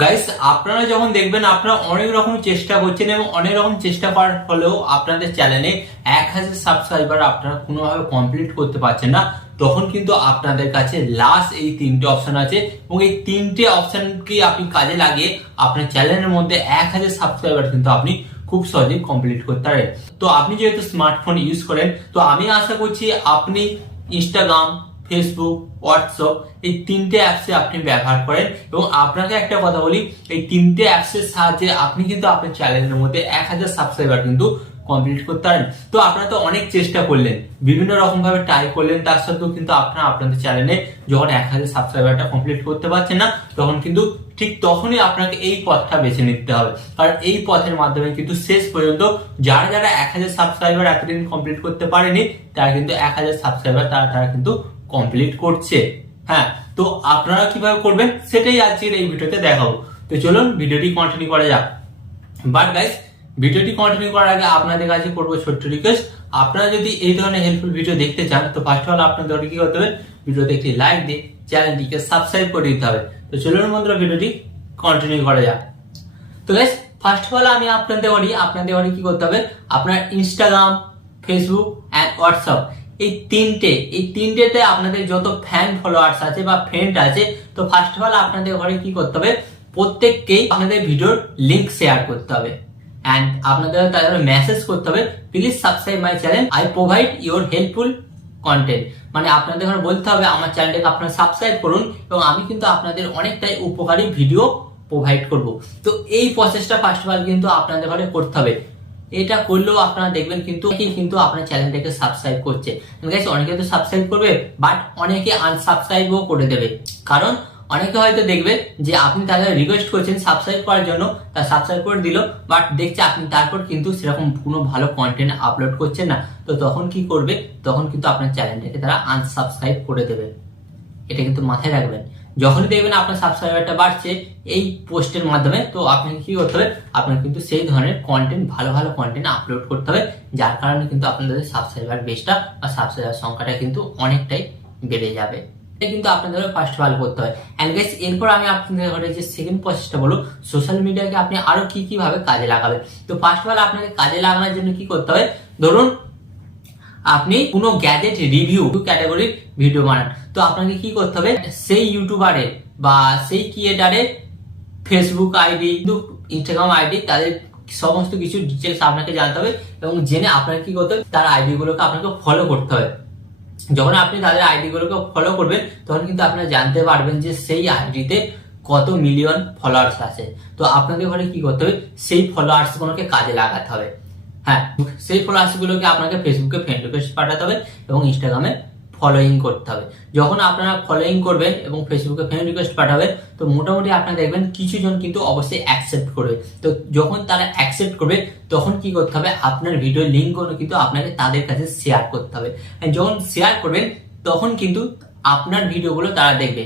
Guys, আপনারা যখন দেখবেন আপনারা অনেক রকম চেষ্টা করছেন এবং অনেক রকম চেষ্টা করার ফলেও আপনাদের চ্যানেলে 1000 সাবস্ক্রাইবার আপনারা কোনোভাবে কমপ্লিট করতে পারছেন না, তখন কিন্তু আপনাদের কাছে লাস্ট এই তিনটে অপশন আছে এবং এই তিনটে অপশনকে আপনি কাজে লাগিয়ে আপনার চ্যানেলের মধ্যে 1000 সাবস্ক্রাইবার কিন্তু আপনি খুব সহজেই কমপ্লিট করতে পারেন। তো আপনি যেহেতু স্মার্টফোন ইউজ করেন, তো আমি আশা করছি আপনি ইনস্টাগ্রাম, ফেসবুক, হোয়াটসঅ্যাপ এই তিনটে অ্যাপসে আপনি ব্যবহার করেন এবং আপনাকে একটা কথা বলি, এই তিনটে অ্যাপসের সাহায্যে আপনি কিন্তু আপনার চ্যানেলের মধ্যে 1000 সাবস্ক্রাইবার কিন্তু কমপ্লিট করতে পারেন। তো আপনারা তো অনেক চেষ্টা করলেন, বিভিন্ন রকম ভাবে ট্রাই করলেন, তার সত্ত্বেও কিন্তু আপনারা আপনাদের চ্যানেলে যখন 1000 সাবস্ক্রাইবারটা কমপ্লিট করতে পারছেন না, তখন কিন্তু ঠিক তখনই আপনাকে এই পথটা বেছে নিতে হবে। কারণ এই পথের মাধ্যমে কিন্তু শেষ পর্যন্ত যারা যারা 1000 সাবস্ক্রাইবার এতদিন কমপ্লিট করতে পারেনি, তারা কিন্তু 1000 সাবস্ক্রাইবার তারা কিন্তু কমপ্লিট করছে। হ্যাঁ, তো আপনারা কিভাবে করবেন সেটাই আজকের এই ভিডিওতে দেখাবো। তো চলুন ভিডিওটি কন্টিনিউ করা যাক। বাট গাইস, ভিডিওটি কন্টিনিউ করার আগে আপনাদের কাছে করবো ছোট্ট রিকোয়েস্ট, আপনারা যদি এই ধরনের হেল্পফুল ভিডিও দেখতে চান, তো ফার্স্ট অফ অল আপনাদের কি করতে হবে, ভিডিওতে একটি লাইক দিয়ে চ্যানেলটিকে সাবস্ক্রাইব করে দিতে হবে। তো চলুন বন্ধুরা ভিডিওটি কন্টিনিউ করা যাক। তো গাইস, ফার্স্ট অফ অল আমি আপনাদের বলি কি করতে হবে, আপনার ইনস্টাগ্রাম, ফেসবুক এন্ড হোয়াটসঅ্যাপ এই তিনটেতে আপনাদের যত ফ্যান ফলোয়ার্স আছে বা ফ্রেন্ড আছে, তো ফার্স্ট অফ অল আপনাদের ঘরে কি করতে হবে, প্রত্যেককেই আপনাদের ভিডিওর লিংক শেয়ার করতে হবে এন্ড আপনাদের তাদের মেসেজ করতে হবে, please subscribe my channel, I provide your helpful content. মানে আপনাদের ঘরে বলতে হবে আমার চ্যানেলটাকে আপনারা সাবস্ক্রাইব করুন এবং আমি কিন্তু আপনাদের অনেকটাই উপকারী ভিডিও প্রোভাইড করব। তো এই প্রসেসটা ফার্স্ট অফ অল কিন্তু আপনাদের ঘরে করতে হবে। এটা করলেও আপনারা দেখবেন কিন্তু আপনার চ্যানেলটাকে সাবস্ক্রাইব করছে। অনেকে তো সাবস্ক্রাইব করবে, বাট অনেকে আনসাবস্ক্রাইবও করে দেবে। কারণ অনেকে হয়তো দেখবে যে আপনি তাদের রিকোয়েস্ট করছেন সাবস্ক্রাইব করার জন্য, তা সাবস্ক্রাইব করে দিল, বাট দেখছে আপনি তারপর কিন্তু সেরকম কোনো ভালো কন্টেন্ট আপলোড করছেন না। তো তখন কি করবে, তখন কিন্তু আপনার চ্যানেলটাকে তারা আনসাবস্ক্রাইব করে দেবে। এটা কিন্তু মাথায় রাখবেন। যখনই দেখবেন আপনার সাবস্ক্রাইবারটা বাড়ছে এই পোস্টের মাধ্যমে, তো আপনাকে কি করতে হবে, আপনার কিন্তু সেই ধরনের কন্টেন্ট, ভালো ভালো কন্টেন্ট আপলোড করতে হবে, যার কারণে কিন্তু আপনাদের সাবস্ক্রাইবার বেসটা বা সাবস্ক্রাইবার সংখ্যাটা কিন্তু অনেকটাই বেড়ে যাবে। এটা কিন্তু আপনাদের ফার্স্ট ভালো করতে হয়। এন্ড গাইস, এরপর আমি আপনাদের ঘরে যে সেকেন্ড প্রসেসটা বলবো, সোশ্যাল মিডিয়াকে আপনি আরো কি ভাবে কাজে লাগাবেন। তো ফার্স্ট অফ অল আপনাকে কাজে লাগানোর জন্য কি করতে হবে, ধরুন আপনি কোনো গ্যাজেট রিভিউ ক্যাটাগরির ভিডিও বানান, তো আপনাকে কি করতে হবে, সেই ইউটিউবারের বা সেই ক্রিয়েটারের ফেসবুক আইডি, ইনস্টাগ্রাম আইডি, তাদের সমস্ত কিছু ডিটেলস আপনাকে জানতে হবে এবং জেনে আপনাকে কি করতে হবে, তার আইডি গুলোকে আপনাকে ফলো করতে হবে। যখন আপনি তাদের আইডি গুলোকে ফলো করবেন, তখন কিন্তু আপনারা জানতে পারবেন যে সেই আইডিতে কত মিলিয়ন ফলোয়ার্স আছে। তো আপনাকে ঘরে কি করতে হবে, সেই ফলোয়ার্স গুলোকে কাজে লাগাতে হবে। হ্যাঁ, সেই ফলোয়ার্স গুলোকে আপনাকে ফেসবুকে ফ্রেন্ড রিকোয়েস্ট পাঠাতে হবে এবং ইনস্টাগ্রামে ফলোইং করতে হবে। যখন আপনারা ফলোইং করবেন এবং ফেসবুকে ফ্রেন্ড রিকোয়েস্ট পাঠাবেন, তো মোটামুটি আপনারা দেখবেন কিছু জন কিন্তু অবশ্যই অ্যাকসেপ্ট করবে। তো যখন তারা অ্যাকসেপ্ট করবে, তখন কি করতে হবে, আপনার ভিডিও লিঙ্কগুলো কিন্তু আপনাকে তাদের কাছে শেয়ার করতে হবে। যখন শেয়ার করবেন, তখন কিন্তু আপনার ভিডিওগুলো তারা দেখবে।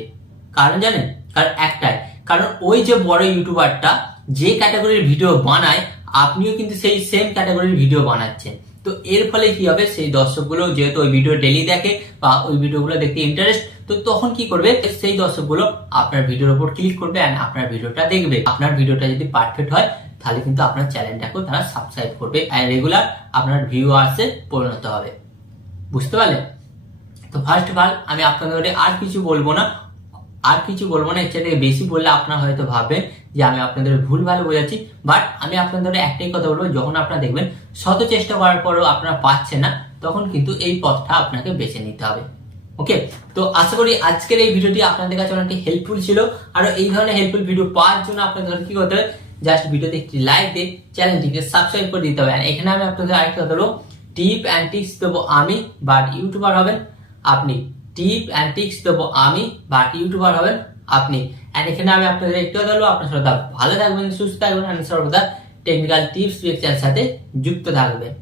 কারণ জানেন, কারণ একটাই, কারণ ওই যে বড় ইউটিউবারটা যে ক্যাটাগরির ভিডিও বানায়, আপনিও কিন্তু সেই সেম ক্যাটাগরির ভিডিও বানাচ্ছেন। তো এর ফলে কি হবে, সেই দর্শকগুলো যেহেতু ওই ভিডিও ডেলি দেখে বা ওই ভিডিওগুলো দেখতে ইন্টারেস্ট, তো তখন কি করবে, সেই দর্শকগুলো আপনার ভিডিওর উপর ক্লিক করবে এন্ড আপনার ভিডিওটা দেখবে। আপনার ভিডিওটা যদি পারফেক্ট হয়, তাহলে কিন্তু আপনার চ্যানেলটাকেও তারা সাবস্ক্রাইব করবে এন্ড রেগুলার আপনার ভিউয়ার্সে পরিণত হবে। বুঝতে পারলেন? তো ফার্স্ট অফ অল আমি আপনাদের আর কিছু বলবো না, এর থেকে বেশি বললে আপনারা হয়তো ভাববেন যে আমি আপনাদের ভুল ভালো বোঝাচ্ছি। বাট আমি আপনাদের একটাই কথা বলবো, যখন আপনারা দেখবেন শত চেষ্টা করার পরও আপনারা পাচ্ছেন না, তখন কিন্তু এই পথটা আপনাকে বেছে নিতে হবে। ওকে, তো আশা করি আজকের এই ভিডিওটি আপনাদের কাছে অনেকটা হেল্পফুল ছিল। আর এই ধরনের হেল্পফুল ভিডিও পাওয়ার জন্য আপনাদের কি করতে হবে, জাস্ট ভিডিওতে একটি লাইক দিয়ে চ্যানেলটিকে সাবস্ক্রাইব করে দিতে হবে। আর এখানে আমি আপনাদের আরেকটা কথা বলবো, টিপ অ্যান্ড টিপস দেবো আমি, বাট ইউটিউবার হবেন আপনি। টিপ অ্যান্ড টিপস দেবো আমি, বাট ইউটিউবার হবেন আপনি। এন্ড এখানে আমি আপনাদের একটু কথা বলবো, আপনার সর্বদা ভালো থাকবেন, সুস্থ থাকবেন, সর্বদা টেকনিক্যাল টিপস লেকচারের সাথে যুক্ত থাকবেন।